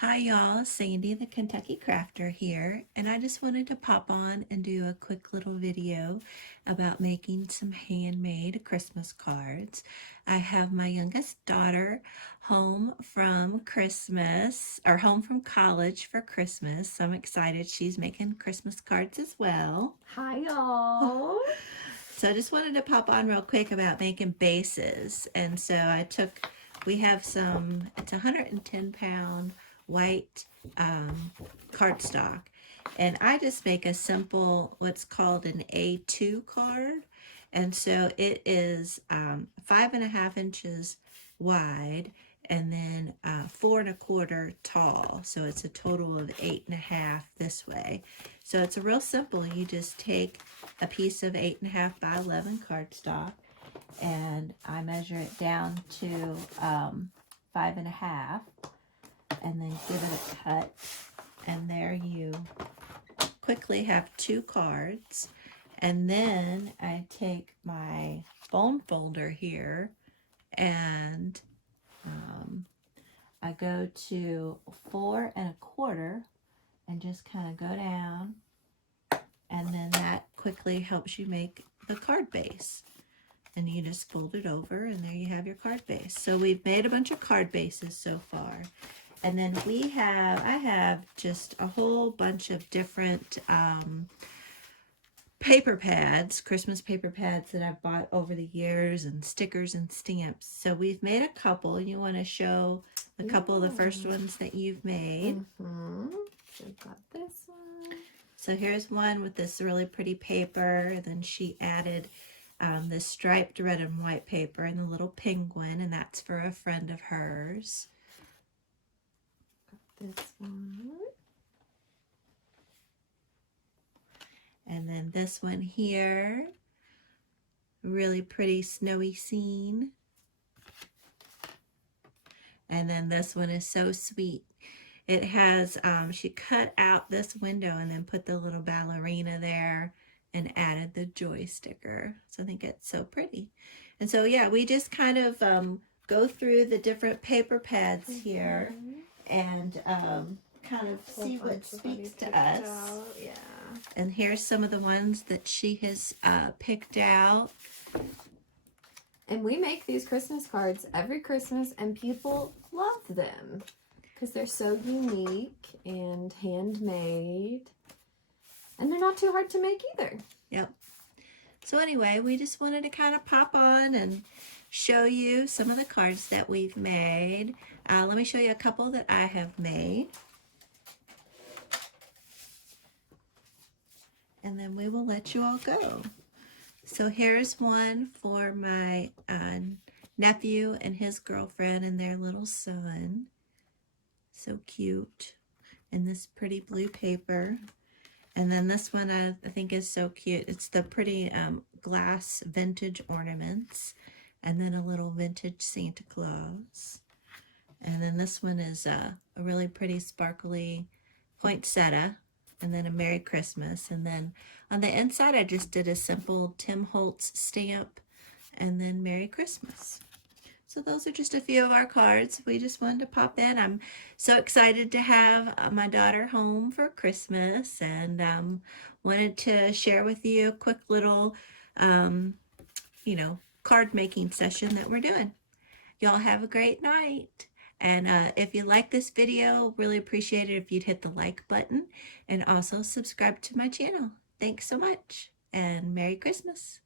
Hi y'all, Sandy the Kentucky Crafter here, and I just wanted to pop on and do a quick little video about making some handmade Christmas cards. I have my youngest daughter home from Christmas, or home from college for Christmas, so I'm excited she's making Christmas cards as well. Hi, y'all. So I just wanted to pop on real quick about making bases. And so we have it's 110 pound white cardstock. And I just make a simple, what's called an A2 card. And so it is 5.5 inches wide and then 4.25 tall. So it's a total of 8.5 this way. So it's a real simple. You just take a piece of 8.5 by 11 cardstock, and I measure it down to 5.5, and then give it a cut. And there you quickly have 2 cards. And then I take my bone folder here and I go to 4.25 and just kind of go down, and then that quickly helps you make the card base. And you just fold it over, and there you have your card base. So we've made a bunch of card bases so far. And then I have just a whole bunch of different paper pads, Christmas paper pads that I've bought over the years, and stickers and stamps. So we've made a couple. You want to show a couple of the first ones that you've made? So I've got this one. So here's one with this really pretty paper. Then she added this striped red and white paper and the little penguin, and that's for a friend of hers. Got this one. And then this one here, really pretty snowy scene. And then this one is so sweet. It has, she cut out this window and then put the little ballerina there and added the joy sticker. So I think it's so pretty. And so, yeah, we just kind of go through the different paper pads here and kind of see what speaks to us. Yeah. And here's some of the ones that she has picked out. And we make these Christmas cards every Christmas, and people love them because they're so unique and handmade. And they're not too hard to make either. Yep. So anyway, we just wanted to kind of pop on and show you some of the cards that we've made. Let me show you a couple that I have made. And then we will let you all go. So here's one for my nephew and his girlfriend and their little son. So cute. And this pretty blue paper. And then this one I think is so cute. It's the pretty glass vintage ornaments. And then a little vintage Santa Claus. And then this one is a really pretty sparkly poinsettia. And then a Merry Christmas. And then on the inside, I just did a simple Tim Holtz stamp. And then Merry Christmas. So those are just a few of our cards. We just wanted to pop in. I'm so excited to have my daughter home for Christmas, and wanted to share with you a quick little, card making session that we're doing. Y'all have a great night. And if you like this video, really appreciate it if you'd hit the like button and also subscribe to my channel. Thanks so much, and Merry Christmas.